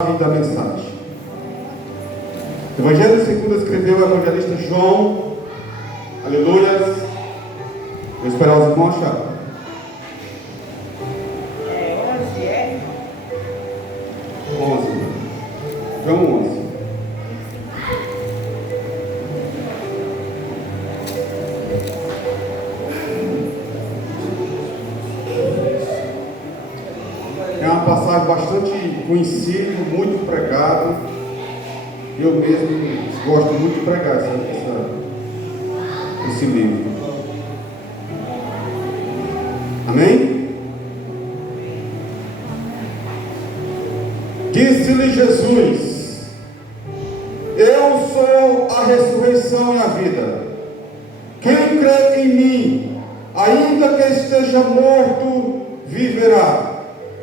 Da mensagem. Evangelho segundo escreveu o evangelista João. Aleluias. Vou esperar os irmãos acharem. 11. João 11. É uma passagem bastante conhecida, muito pregada. Eu mesmo gosto muito de pregar esse livro. Amém? Disse-lhe Jesus: Eu sou a ressurreição e a vida. Quem crê em mim, ainda que esteja morto, viverá.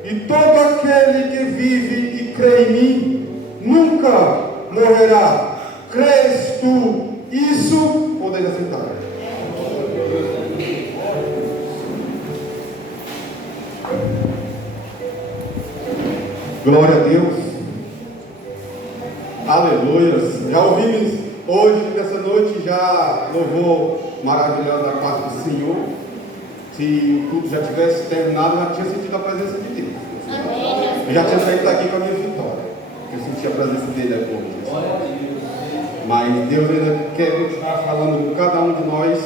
E todo aquele que vive e crê em mim, nunca morrerá. Crês tu isso? Podeis aceitar. Glória a Deus. Aleluia. Já ouvimos hoje, nessa noite, já louvor maravilhoso da paz do Senhor. Se o culto já tivesse terminado, eu já tinha sentido a presença de Deus. Eu já tinha saído daqui com a minha vitória. Eu senti a presença dele aqui. Mas Deus ainda quer continuar falando com cada um de nós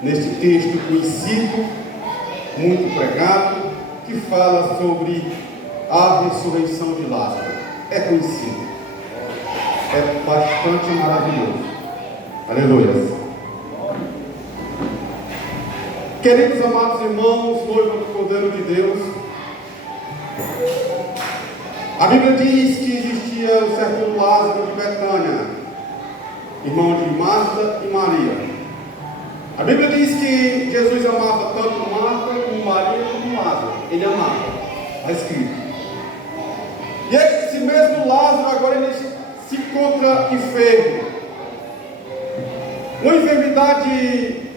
neste texto conhecido, muito pregado, que fala sobre a ressurreição de Lázaro. É conhecido. É bastante maravilhoso. Aleluia. Queridos amados irmãos, noivo do Cordeiro de Deus, a Bíblia diz que existia o certo Lázaro de Betânia, irmão de Marta e Maria. A Bíblia diz que Jesus amava tanto Marta como Maria como Lázaro. Ele amava, está escrito. E esse mesmo Lázaro agora ele se encontra enfermo. Uma enfermidade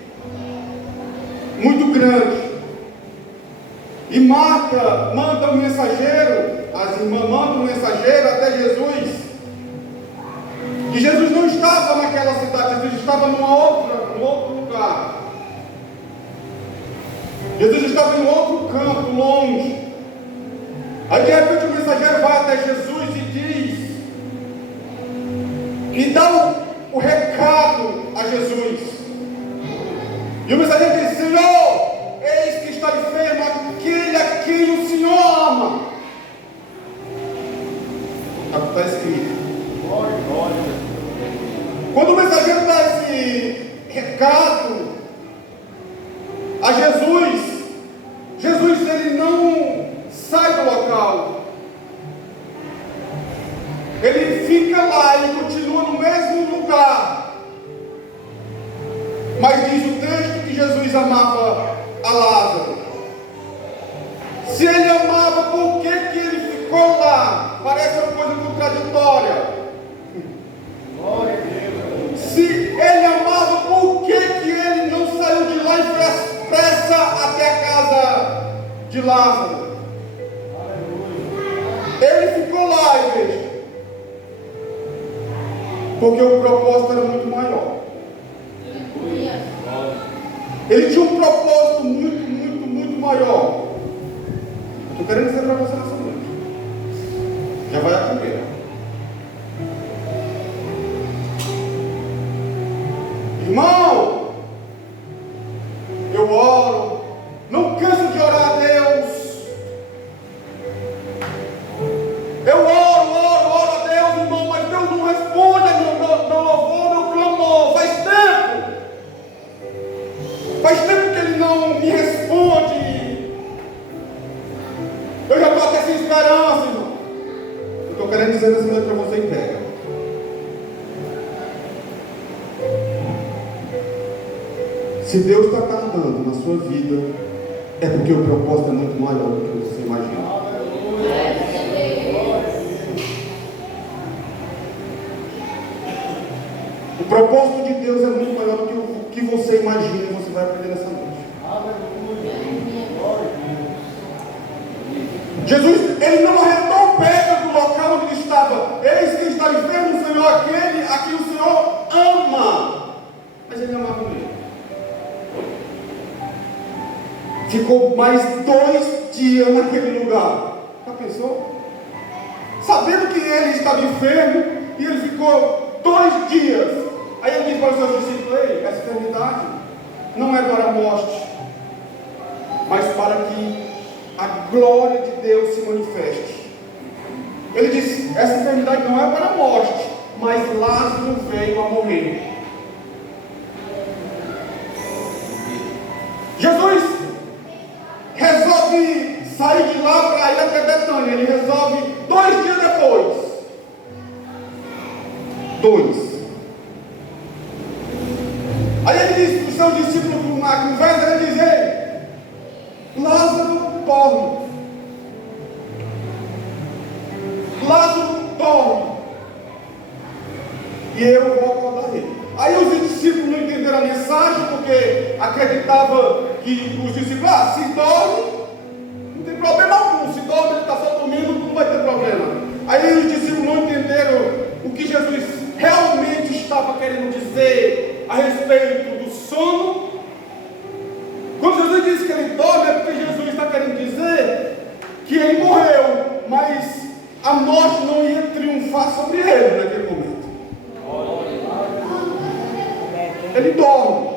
muito grande. E Marta manda um mensageiro, as irmãs mandam um mensageiro até Jesus. E Jesus não estava naquela cidade, Jesus estava num outro lugar. Jesus estava em outro campo, longe. Aí de repente o mensageiro vai até Jesus e diz, e dá o recado a Jesus. E o mensageiro diz: Senhor, eis que está enfermo aquele a quem o Senhor ama. Está escrito. Quando o mensageiro dá esse recado a Jesus, Jesus ele não sai do local. Ele fica lá e continua no mesmo lugar. Mas diz o texto que Jesus amava a Lázaro. Se ele amava, por que ele ficou lá? Parece uma coisa contraditória. Glória a Deus. Se ele amava, por que ele não saiu de lá e foi pressa até a casa de Lázaro? Ele ficou lá, igreja, porque o propósito era muito maior. Ele tinha um propósito muito maior. Estou querendo dizer para você nessa noite. Já vai a primeira. Irmão, eu oro, não canso de orar a Deus. Eu oro a Deus, irmão, mas Deus não responde meu louvor, meu clamor. Faz tempo que Ele não me responde. Eu já estou até sem esperança, irmão. Eu estou querendo dizer nessa noite para você inteira. Se Deus está tardando na sua vida, é porque o propósito é muito maior do que você imagina. O propósito de Deus é muito maior do que o que você imagina e você vai aprender nessa noite. Jesus, ele não arredou pedra do local ficou mais 2 dias naquele lugar. Já pensou? Sabendo que ele estava enfermo, e ele ficou 2 dias. Aí ele disse para os seus discípulos: ei, essa enfermidade não é para a morte, mas para que a glória de Deus se manifeste. Ele disse: essa enfermidade não é para a morte, mas Lázaro veio a morrer. Jesus resolve sair de lá para ir até Betânia. Ele resolve 2 dias depois. 2. Aí ele disse para os seus discípulos na conversa, ele diz: ei, Lázaro dorme. Lázaro dorme. E eu vou acordar ele. Aí os discípulos não entenderam a mensagem, porque acreditavam que os discípulos: se dorme, não tem problema algum. Se dorme, ele está só dormindo, não vai ter problema. Aí os discípulos não entenderam o que Jesus realmente estava querendo dizer a respeito do sono. Quando Jesus disse que ele dorme, é porque Jesus está querendo dizer que ele morreu, mas a morte não ia triunfar sobre ele naquele momento. Ele dorme.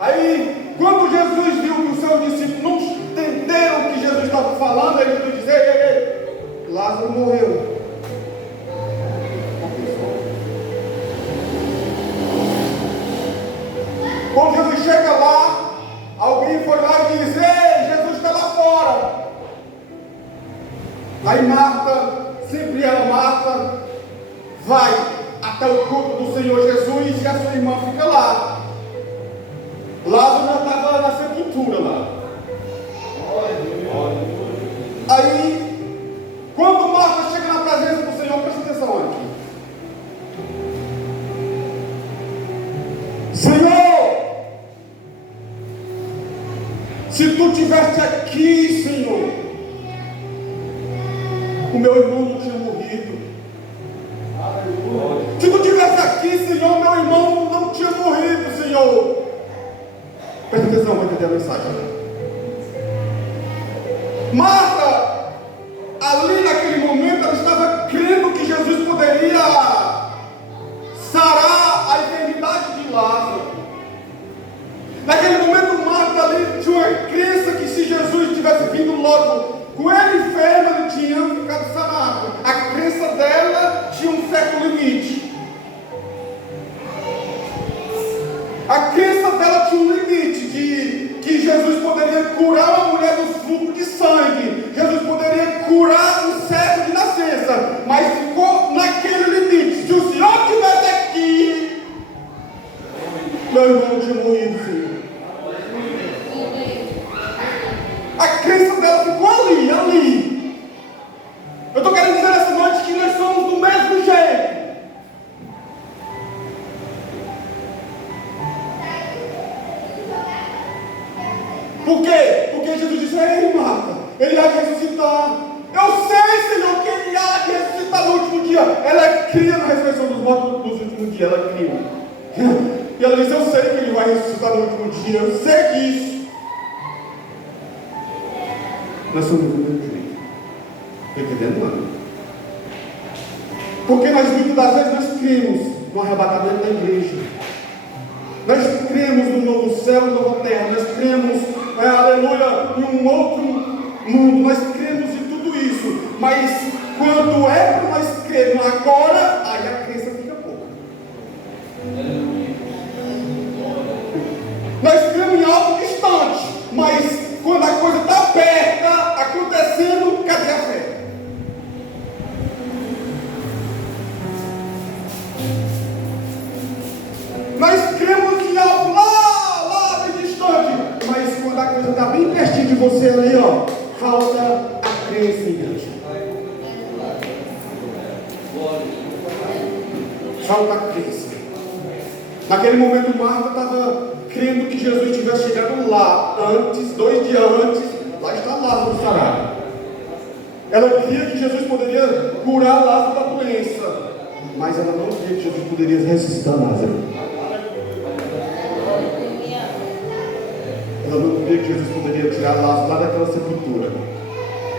Aí, quando Jesus viu que os seus discípulos não entenderam o que Jesus estava falando, ele foi dizer: ei, Lázaro morreu. Quando Jesus chega lá, alguém foi lá e disse: ei, Jesus está lá fora. Aí Marta, sempre ela, Marta, vai até o culto do Senhor Jesus e a sua irmã fica lá. Lázaro já estava na sepultura lá. Aí, quando Marta chega na presença do Senhor, presta atenção aqui. Senhor, se tu estivesse aqui, Senhor, o meu irmão não tinha morrido. Se tu estivesse aqui, Senhor, meu irmão não tinha morrido, Senhor. Presta atenção para entender a mensagem. Marta, ali naquele momento, ela estava crendo que Jesus poderia sarar a enfermidade de Lázaro. Naquele momento, Marta ali tinha uma crença que se Jesus tivesse vindo logo com ele enfermo, ele tinha ficado sarado. A crença dela tinha um certo limite. A crença dela tinha um limite de que Jesus poderia curar uma mulher do fluxo de sangue. Jesus poderia curar um cego de nascença. Mas ficou naquele limite. Se o Senhor estivesse aqui, meu irmão tinha morrido, Senhor. A crença dela ficou ali. Eu estou querendo dizer essa noite que nós somos do mesmo jeito. Por quê? Porque Jesus disse: ei, Marta, ele há de ressuscitar. Eu sei, Senhor, que ele há de ressuscitar no último dia. Ela cria na ressurreição dos mortos nos últimos dias. Ela cria. E ela disse: eu sei que ele vai ressuscitar no último dia. Eu sei disso. Nós somos do mesmo jeito. Entendendo, mano? Porque nós muitas das vezes nós cremos no arrebatamento da igreja. Nós cremos no novo céu e nova terra. Nós cremos, aleluia, em um outro mundo. Nós cremos em tudo isso. Mas quando é para nós crermos agora, aí a crença fica pouca. Nós cremos em algo distante. Mas quando a coisa está perto, acontecendo, cadê a fé? Nós cremos em algo lá bem distante, mas quando a coisa está bem pertinho de você ali, ó, falta a crença, igreja. Falta a crença. Naquele momento, Marta estava crendo que Jesus tivesse chegado lá antes, 2 dias antes. Lá está Lázaro sarado. Ela cria que Jesus poderia curar Lázaro da doença, mas ela não cria que Jesus poderia ressuscitar Lázaro. eu não via que Jesus poderia tirar Lázaro lá daquela sepultura.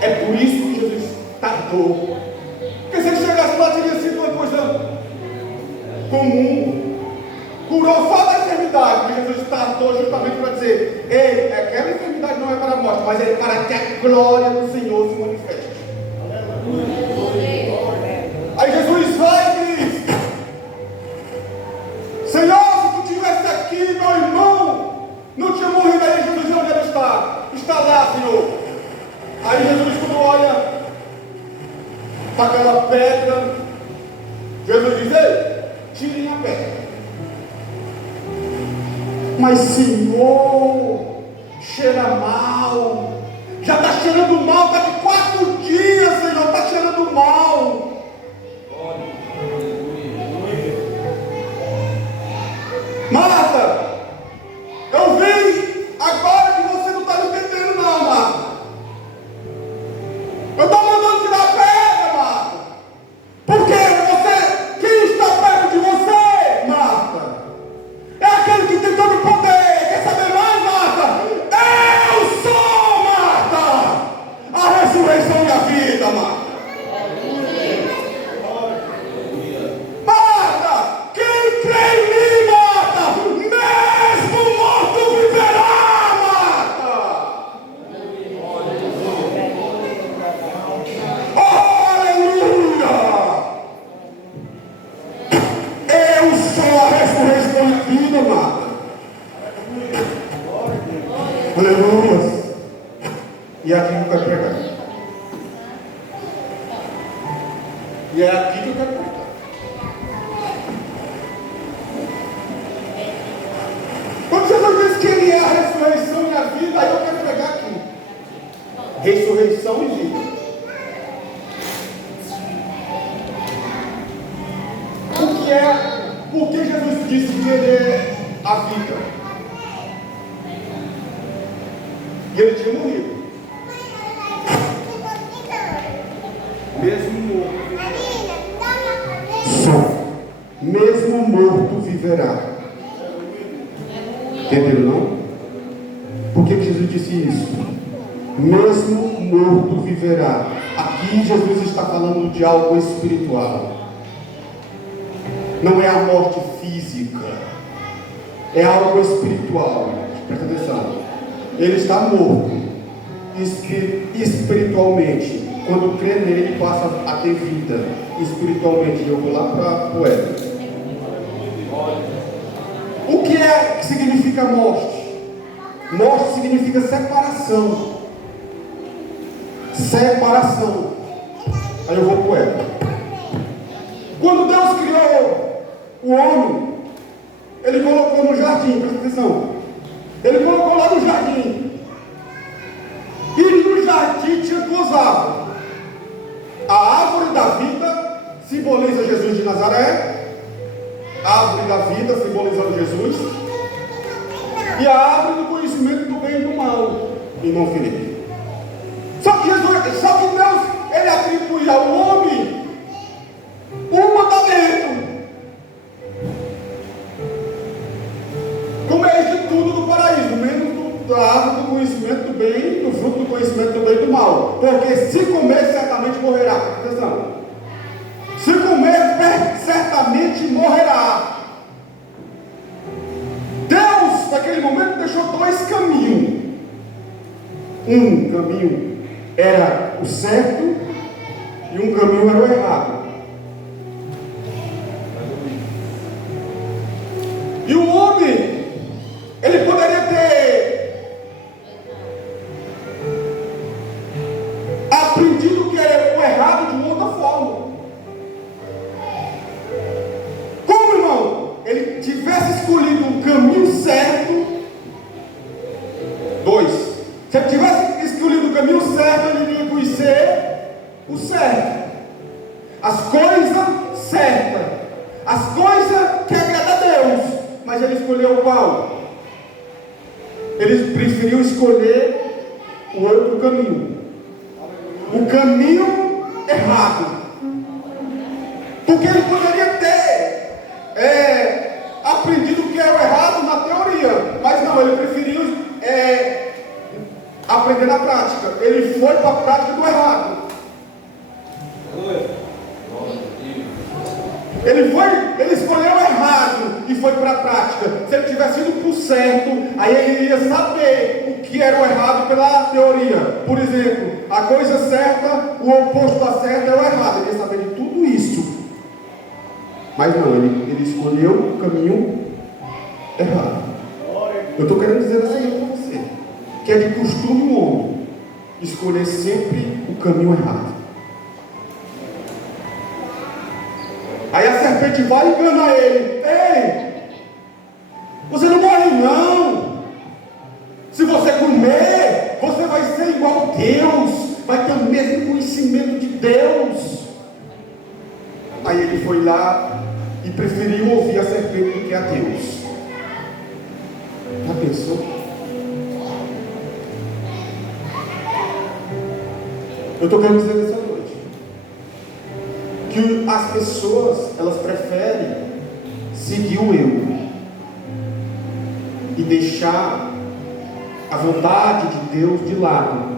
É por isso que Jesus tardou. Porque se ele chegasse lá, teria sido uma coisa comum. Curou só da enfermidade, mas Jesus tardou justamente para dizer: ei, aquela enfermidade não é para a morte, mas é para que a glória do Senhor se manifeste. Aí Jesus vai e diz: Senhor, se tu estivesse aqui, meu irmão não tinha morrido. Aí Jesus diz: onde ele está? Está lá, Senhor. Aí Jesus, quando olha para aquela pedra, Jesus diz: ei, tirem a pedra. Mas Senhor, cheira mal, já está cheirando mal, está de 4 dias, Senhor, está cheirando mal. Marta, eu vi agora que você não está me entendendo não, Marta. Eu estou mandando tirar a pedra, Marta. Porque você, quem está perto de você, Marta, é aquele que tem todo o poder. Quer saber mais, Marta? Eu sou, Marta, a ressurreição e a vida, Marta. Marta, quem crê em mim, Marta, mesmo morto viverá, Marta. Oh, aleluia. Eu sou a ressurreição e a vida, Marta. Aleluia. E é aqui que eu quero pregar. E é aqui que eu quero pregar. Quando Jesus diz que Ele é a ressurreição e a vida, aí eu quero pregar aqui. Ressurreição e vida. Por que Jesus disse que Ele é a vida? E Ele tinha morrido. Mesmo morto. Mesmo morto viverá. Entenderam não? Por que Jesus disse isso? Mesmo morto viverá. Aqui Jesus está falando de algo espiritual. Não é a morte física, é algo espiritual. Presta atenção. Ele está morto espiritualmente. Quando crê nele, passa a ter vida espiritualmente. Eu vou lá para o Éden. O que é que significa morte? Morte significa separação. Separação. Aí eu vou para o Éden. Quando Deus criou o homem, Ele colocou no jardim, presta atenção. Ele colocou lá no jardim. E no jardim tinha 2 árvores. A árvore da vida simboliza Jesus de Nazaré. A árvore da vida simbolizando Jesus. E a árvore do conhecimento do bem e do mal, irmão Felipe. Só que Deus, Ele atribui ao homem uma mandamento. Comeis de tudo do paraíso, menos da árvore do conhecimento do bem, do fruto do conhecimento do bem e do mal. Porque se comer, certamente morrerá. Atenção. Se comer, certamente morrerá. Deus, naquele momento, deixou 2 caminhos. Um caminho era o certo e um caminho era o errado. E o homem, ele poderia ter aprendido o que era o errado de uma outra forma. Como, irmão, ele tivesse escolhido o caminho certo. 2. Se ele tivesse escolhido o caminho certo, ele iria conhecer o certo, as coisas certas, as coisas que agradam a Deus. Mas ele escolheu qual? Ele preferiu escolher o outro caminho, o caminho errado. Porque ele poderia ter aprendido o que era o errado na teoria, mas não, ele preferiu aprender na prática. Ele foi para a prática do errado. Ele escolheu errado e foi para a prática. Se ele tivesse ido para o certo, aí ele iria saber o que era o errado pela teoria. Por exemplo, a coisa certa, o oposto da certa é o errado. Ele ia saber de tudo isso. Mas não, ele escolheu o caminho errado. Eu estou querendo dizer assim para você, que é de costume o homem escolher sempre o caminho errado. Aí a serpente vai e engana ele. Ei, você não morre não. Se você comer, você vai ser igual a Deus, vai ter o mesmo conhecimento de Deus. Aí ele foi lá e preferiu ouvir a serpente do que a Deus. Já pensou? Eu estou querendo dizer nessa noite que as pessoas, elas preferem seguir o eu e deixar a vontade de Deus de lado.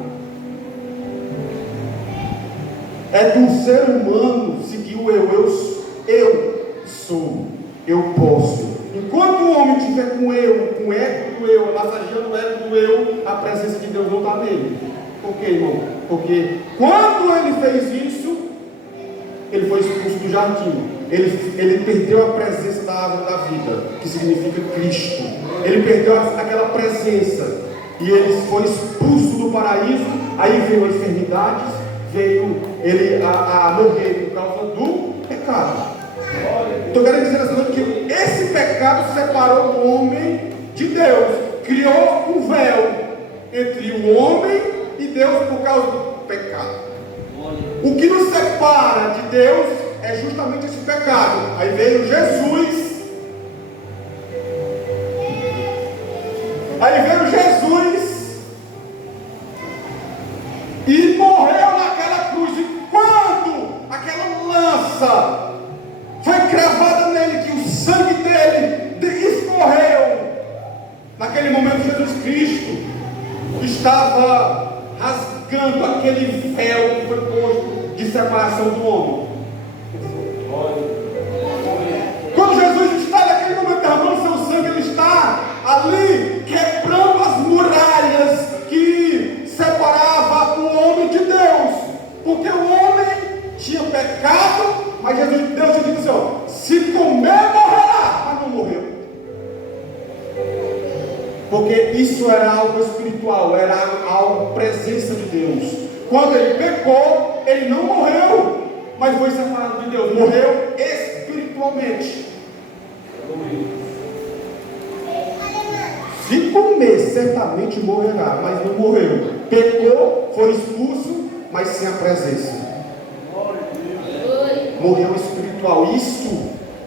É do ser humano seguir o eu sou, eu posso. Enquanto o homem estiver com o ego do eu, massageando o ego do eu, a presença de Deus não está nele. Por quê, irmão? Porque quando ele fez isso, ele foi expulso do jardim. Ele perdeu a presença da árvore da vida, que significa Cristo. Ele perdeu aquela presença e ele foi expulso do paraíso. Aí veio as enfermidades, veio ele a morrer por causa do pecado. Estou querendo dizer essa noite que esse pecado separou o homem de Deus, criou um véu entre o homem e Deus por causa do pecado. O que nos separa de Deus é justamente esse pecado. Aí veio Jesus. E morreu naquela cruz. E quando aquela lança foi cravada nele, que o sangue dele escorreu, naquele momento Jesus Cristo estava rasgando aquele véu que foi posto de separação do homem. Quando Jesus está naquele momento derramando seu sangue, ele está ali quebrando as muralhas que separavam o homem de Deus, porque o homem tinha pecado, mas Deus tinha dito assim: se comer morrerá, mas não morreu, porque isso era algo espiritual, era algo presença de Deus. Quando ele pecou, ele não morreu, mas foi separado de Deus, morreu espiritualmente. Se comer, certamente morrerá, mas não morreu. Pecou, foi expulso, mas sem a presença. Morreu espiritual.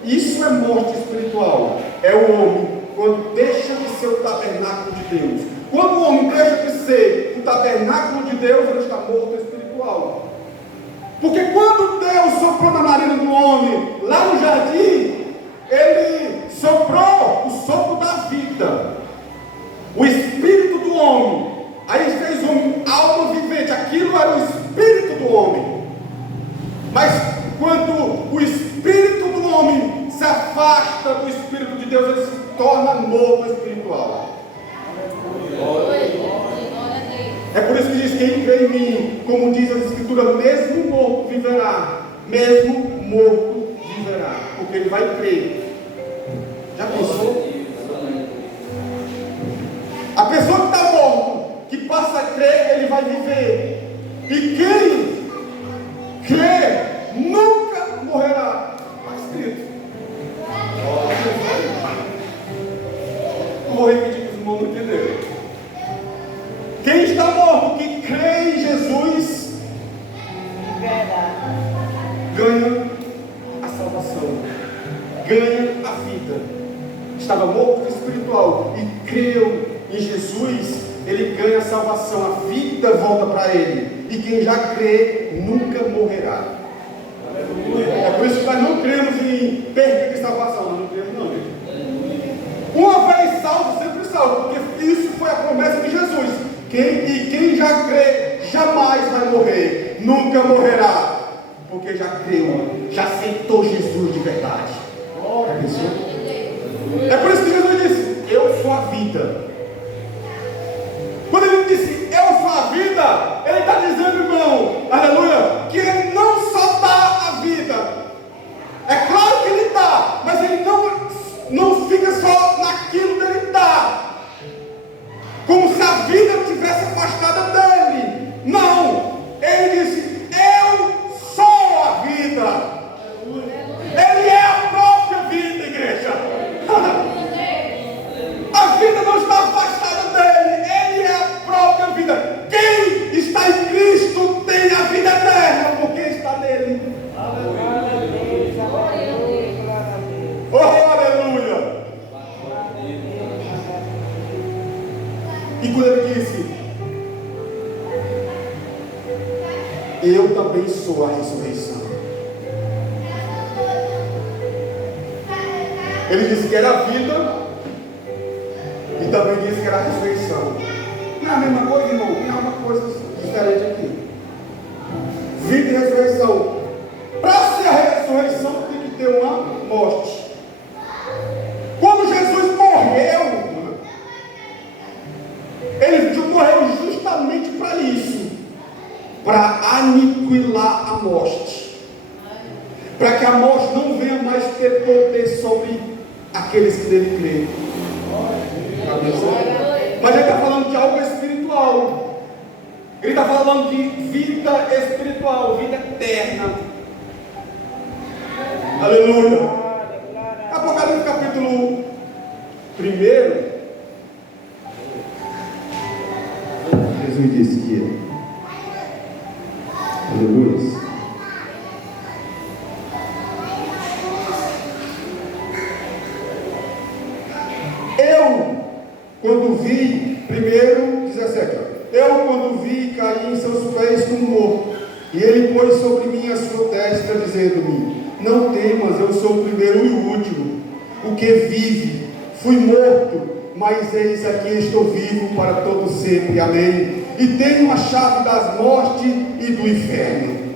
Isso é morte espiritual. É o homem quando deixa de ser o tabernáculo de Deus. Quando o homem deixa de ser o tabernáculo de Deus, ele está morto espiritual. Porque quando Deus soprou na narina do homem, lá no jardim, ele soprou o sopro da vida, o espírito do homem. Aí fez o homem alma vivente. Aquilo era o espírito do homem. Mas quando o espírito do homem se afasta do espírito de Deus, ele se torna morto espiritual. É por isso que diz: quem crê em mim, como diz as escrituras, mesmo morto viverá. Mesmo morto viverá. Porque ele vai crer. Já pensou? A pessoa que está morto, que passa a crer, ele vai viver. E quem crê nunca morrerá. Está escrito. Eu vou repetir para os irmãos não entenderem. Quem está morto, que crê em Jesus, ganha a salvação, ganha a vida. Estava morto espiritual e creu em Jesus, ele ganha a salvação, a vida volta para ele. E quem já crê nunca morrerá. É por isso que nós não cremos em perda de salvação. Nós não cremos não, gente. Uma vez salvo, sempre salvo, porque isso foi a promessa Quem já crê jamais vai morrer, nunca morrerá, porque já creu, já aceitou Jesus de verdade. É por isso que Jesus disse: eu sou a vida. Quando ele disse eu sou a vida, ele está dizendo, irmão, aleluia, que ele não só dá a vida. É claro que ele dá, mas ele não fica só naquilo que ele dá, como se a vida estivesse afastada dele. Não, ele disse: eu sou a vida. Ele é a própria vida, igreja. A vida não está afastada dele, ele é a própria vida. Quem está em Cristo tem a vida eterna, porque está nele. Oh, aleluia! E quando ele disse: eu também sou a ressurreição. Ele disse que era a vida e também disse que era a ressurreição. Não é a mesma coisa, irmão? Não é uma coisa diferente aqui. Vida e ressurreição. Para ser a ressurreição tem que ter uma morte. Quando Jesus morreu, ele morreu justamente para isso, para aniquilar a morte, para que a morte não venha mais ter poder sobre aqueles que nele creem. Mas ele está falando de algo espiritual. Ele está falando de vida espiritual, vida eterna. Aleluia. Apocalipse capítulo 1. Jesus disse que aleluia. Quando vi, primeiro 17, eu quando vi caí em seus pés como morto, e ele pôs sobre mim a sua destra, dizendo-me: não temas, eu sou o primeiro e o último, o que vive. Fui morto, mas eis aqui estou vivo para todo sempre, amém. E tenho a chave das mortes e do inferno.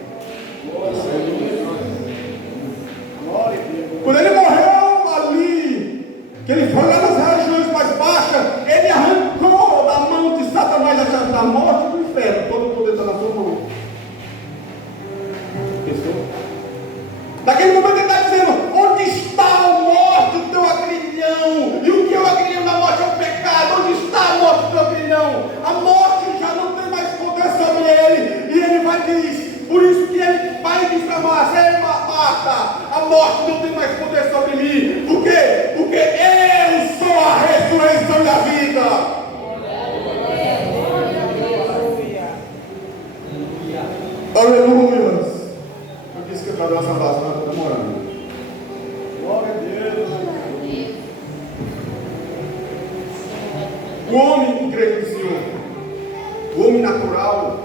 Quando ele morreu ali, que ele foi lá nas regiões mais baixas, ele arrancou da mão de Satanás a chave da morte e do inferno. Todo o poder está na sua mão. Pessoa? Naquele momento ele está dizendo: onde está a morte, o teu agrilhão? E o que é o agrilhão da morte? É o pecado. Onde está a morte, o teu agrilhão? A morte já não tem mais poder sobre ele. E ele vai dizer, por isso que ele vai difamar: Marta, a morte não tem mais poder sobre mim. Por quê? Porque eu sou a ressurreição da vida. Aleluia. Eu disse que eu estava nessa base, mas estou demorando. Glória a Deus. O homem que crê no Senhor, o homem natural,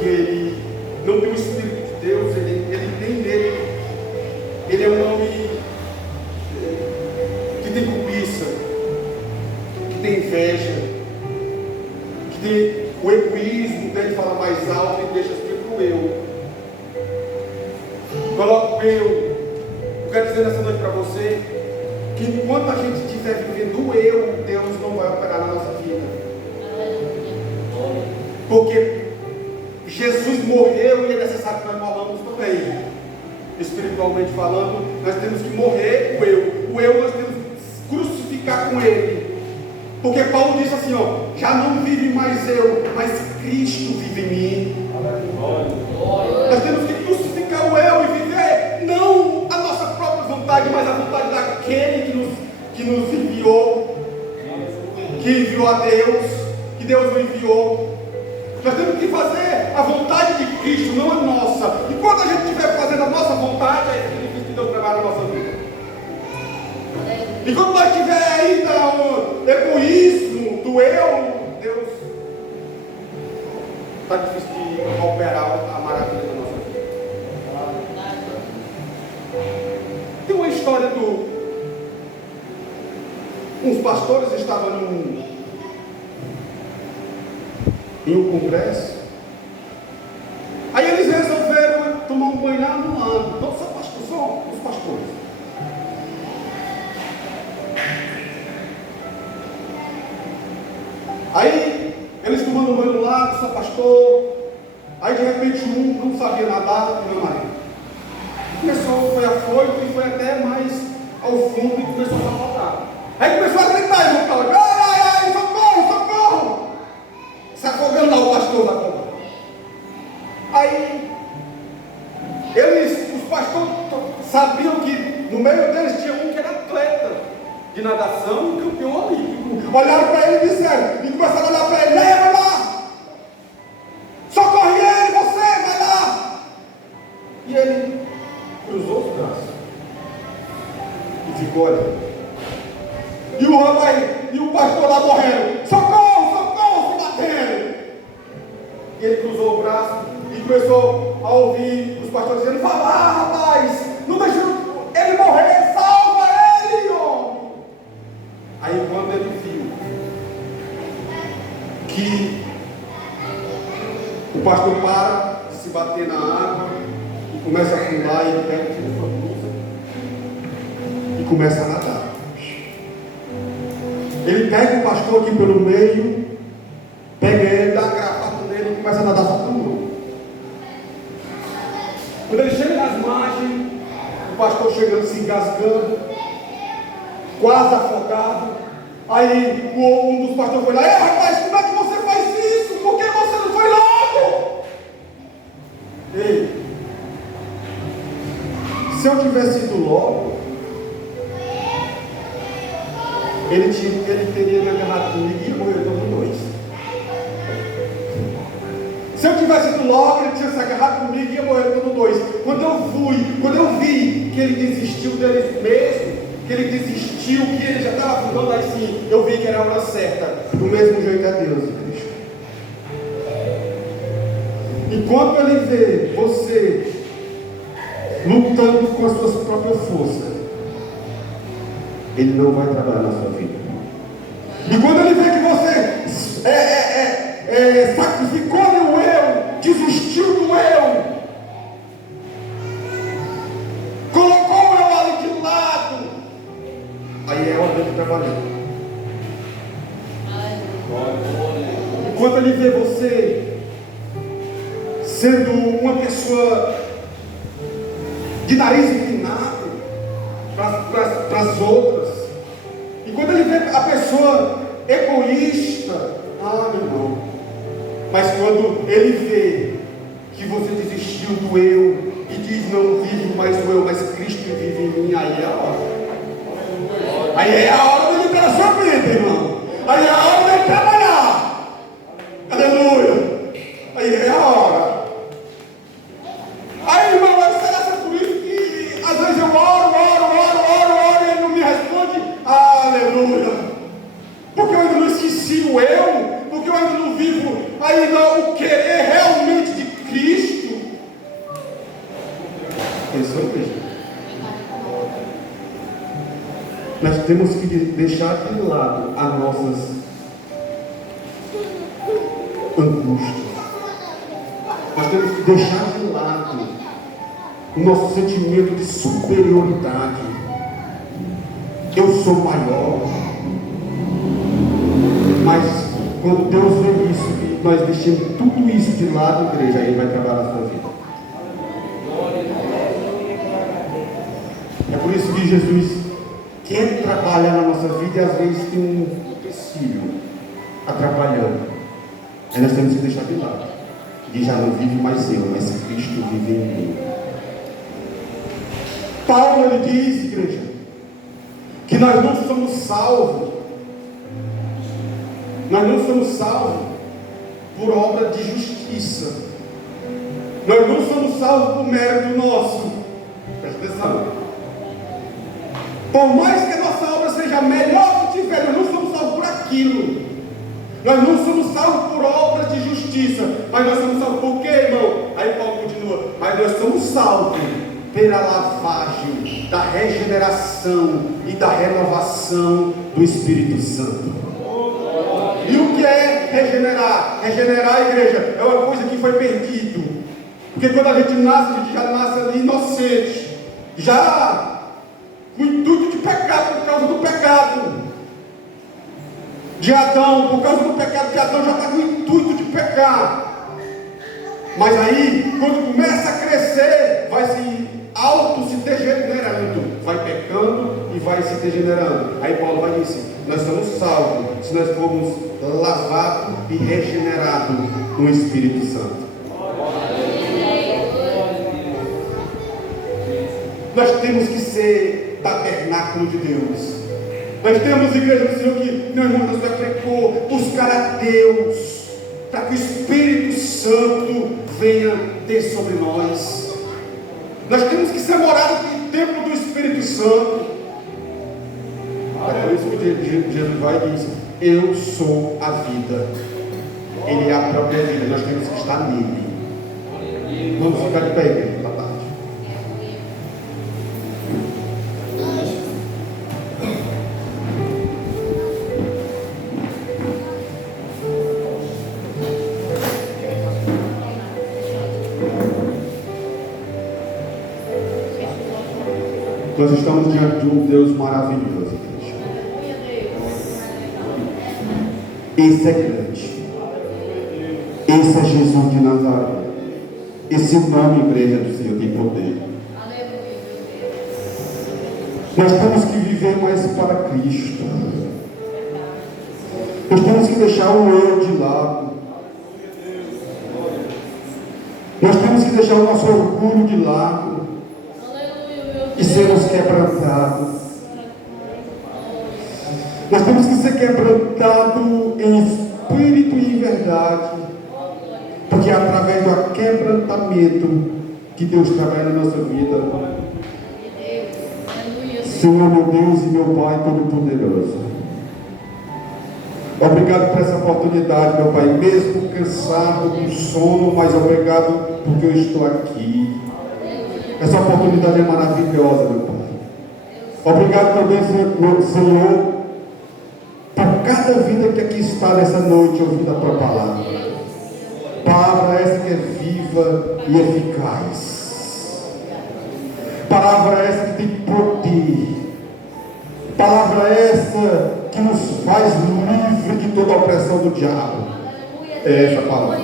que ele não tem o Espírito de Deus, ele tem nele, ele é um homem que tem cobiça, que tem inveja, que tem o egoísmo dele, fala mais alto e deixa sempre o eu. Coloca o eu. Eu quero dizer nessa noite para você que enquanto a gente estiver vivendo o eu, Deus não vai operar na nossa vida. Porque Jesus morreu e é necessário que nós morramos também. Espiritualmente falando, nós temos que morrer o eu. O eu nós temos que crucificar com ele. Porque Paulo disse assim, ó: já não vive mais eu, mas Cristo vive em mim. Nós temos que crucificar o eu e viver não a nossa própria vontade, mas a vontade daquele que nos enviou, que enviou a Deus, que Deus nos enviou. Nós temos que fazer a vontade de Cristo, não a nossa. E quando a gente estiver fazendo a nossa vontade, é difícil que Deus trabalhe na nossa vida. E quando nós estiver ainda o egoísmo do eu, Deus está difícil de operar a maravilha da nossa vida. Tem uma história uns pastores estavam em um congresso. Aí eles resolveram tomar um banho lá no lago. Todos são os pastores. Aí eles tomando um banho no lago, só pastor. Aí de repente um não sabia nadar, meu marido. Foi afoito e foi até mais ao fundo e começou a afundar. Aí começou a gritar, e falou: ai, socorro, socorro! Se afogando lá o pastor da conta. Aí os pastores sabiam que no meio deles tinha um que era atleta de nadação e campeão olímpico. Olharam para ele e disseram, e começaram a olhar para ele: vai lá! Socorre ele, você, vai lá! E ele cruzou os braços e ficou olhando. E o rapaz, e o pastor lá morrendo: socorro, socorro, se batendo. E ele cruzou o braço e começou a ouvir os pastores dizendo: vai lá, rapaz, não deixa ele morrer, salva ele, homem. Aí quando ele viu que o pastor para de se bater na água e começa a afundar, e ele pega, tira sua blusa e começa a nadar. Ele pega o pastor aqui pelo meio, pega ele, dá a gravata nele e começa a nadar só pelo mundo. Quando ele chega nas margens, o pastor chegando se engasgando, quase afogado. Aí um dos pastores foi lá: rapaz, como é que você faz isso? Por que você não foi logo? Ei, se eu tivesse ido logo, ele teria me agarrado comigo e ia morrer todos dois. Se eu tivesse ido logo, ele tinha se agarrado comigo e ia morrer todos dois. Quando eu vi que ele desistiu dele mesmo, que ele desistiu, que ele já estava afundando, aí sim, eu vi que era a hora certa. Do mesmo jeito é Deus, Cristo. Enquanto ele vê você lutando com as suas próprias forças, ele não vai trabalhar na sua vida. E quando ele vê que você sacrificou no eu, desistiu do eu, colocou o eu ali de lado, aí é hora dele trabalhar. Enquanto ele vê você sendo uma pessoa de nariz empinado para as outras, e quando ele vê a pessoa egoísta, meu irmão, mas quando ele vê que você desistiu do eu e diz: não vive mais o eu, mas Cristo vive em mim, aí é a hora. Aí é a hora de entrar na sua vida, irmão. Aí é a hora de trabalhar. Aleluia. Aí é a hora. Aí, irmão, será que é por isso que às vezes eu oro e ele não me responde? Aleluia. Porque eu ainda não esqueci o eu, porque eu ainda não vivo ainda o querer realmente de Cristo. Atenção, igreja. Nós temos que deixar de lado as nossas angústias. Nós temos que deixar de lado o nosso sentimento de superioridade. Eu sou maior. Mas quando Deus vê isso, e nós deixamos tudo isso de lado, igreja, aí Ele vai trabalhar na sua vida. É por isso que Jesus quer trabalhar na nossa vida e às vezes tem um empecilho atrapalhando. Aí nós temos que deixar de lado. E já não vive mais eu, mas Cristo vive em mim. Paulo, ele diz, igreja, que nós não somos salvos. Nós não somos salvos por obra de justiça. Nós não somos salvos por mérito nosso. Presta atenção. Por mais que a nossa obra seja a melhor que tiver, nós não somos salvos por aquilo. Nós não somos salvos por obras de justiça. Mas nós somos salvos por quê, irmão? Aí Paulo continua. Mas nós somos salvos pela lavagem, da regeneração e da renovação do Espírito Santo. E o que é regenerar. Regenerar a igreja é uma coisa que foi perdido. Porque quando a gente já nasce ali inocente, já com o intuito de pecar por causa do pecado de Adão, por causa do pecado de Adão, já está com o intuito de pecar. Mas aí, quando começa a crescer, vai se degenerando, vai pecando e vai se degenerando. Aí Paulo vai dizer: nós somos salvos se nós formos lavados e regenerados no Espírito Santo. Nós temos que ser tabernáculo de Deus. Nós temos, igreja do Senhor, que meu irmão, nós vamos buscar a Deus, para que o Espírito Santo venha ter sobre nós. Nós temos que ser morados no templo do Espírito Santo. É por isso que Jesus vai e diz: eu sou a vida. Ele é a própria vida. Nós temos que estar nele. Vamos ficar de pé, igreja, da tarde. Nós estamos diante de um Deus maravilhoso, igreja. Esse é grande. Esse é Jesus de Nazaré. Esse nome, igreja do Senhor, tem poder. Nós temos que viver mais para Cristo. Nós temos que deixar o eu de lado. Nós temos que deixar o nosso orgulho de lado e sermos quebrantados. Nós temos que ser quebrantados em espírito e em verdade, porque é através do quebrantamento que Deus trabalha na nossa vida. Senhor, meu Deus e meu Pai Todo-Poderoso, obrigado por essa oportunidade, meu Pai, mesmo cansado, com sono, mas obrigado porque eu estou aqui. Essa oportunidade é maravilhosa, meu Pai. Obrigado também, Senhor, por cada vida que aqui está nessa noite ouvindo a Tua palavra. Palavra essa que é viva e eficaz. Palavra essa que tem poder. Palavra essa que nos faz livre de toda a opressão do diabo. É essa palavra.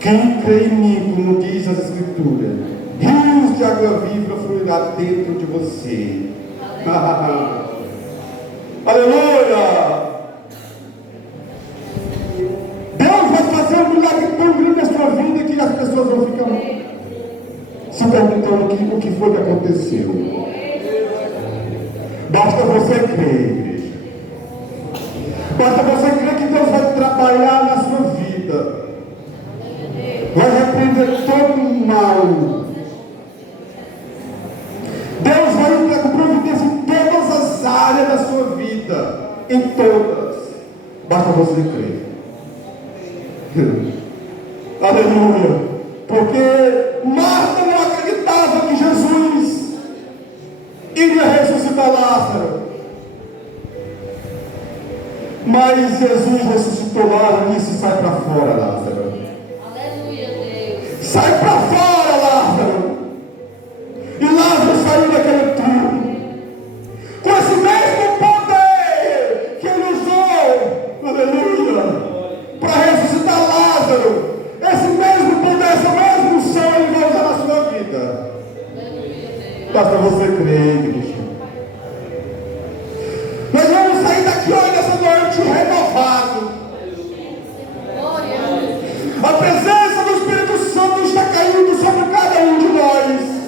Quem crê em mim, como diz as Escrituras, rios de água viva fluirá dentro de você. Aleluia! Deus vai fazer um milagre tão grande na sua vida que as pessoas vão ficar se perguntando o que foi que aconteceu. Basta você crer, igreja. Basta você crer que Deus vai trabalhar na sua vida. Vai repreender todo o mal. Deus vai entrar com providência em todas as áreas da sua vida. Em todas. Basta você crer. Aleluia. Porque Marta não acreditava que Jesus iria ressuscitar Lázaro. Mas Jesus ressuscitou Lázaro e disse: sai para fora, Lázaro. Sai para fora, Lázaro. E Lázaro saiu daquele túmulo com esse mesmo poder que ele usou, aleluia, para ressuscitar Lázaro. Esse mesmo poder, esse mesmo som ele vai usar na sua vida. Basta você crer, igreja. Nós vamos sair daqui hoje, nessa noite, renovado. A presença do Espírito Santo está caindo sobre cada um de nós.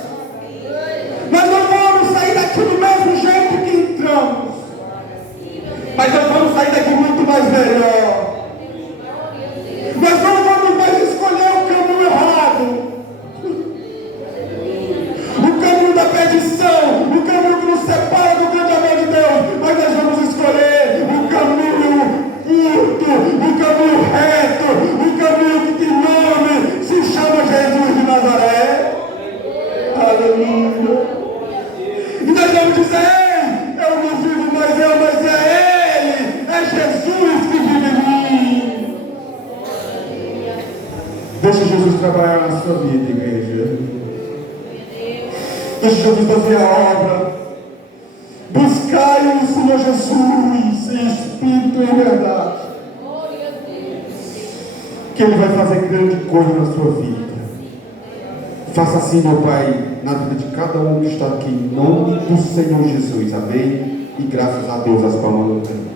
Nós não vamos sair daqui do mesmo jeito que entramos, mas nós vamos sair daqui muito mais melhor. Nós não vamos mais escolher o caminho errado, o caminho da perdição, o caminho que nos separa do grande amor de Deus, mas nós vamos escolher o caminho curto, o caminho reto, o caminho que tem nome, se chama Jesus de Nazaré. Aleluia. E nós vamos dizer: eu não vivo mais eu, mas é Ele, é Jesus que vive em mim. Deixe Jesus trabalhar na sua vida, igreja. Deixe Jesus fazer a obra. Buscai o Senhor Jesus em espírito e em verdade. Que Ele vai fazer grande coisa na sua vida. Faça assim, meu Pai, na vida de cada um que está aqui, em nome do Senhor Jesus. Amém. E graças a Deus, as palmas do Senhor.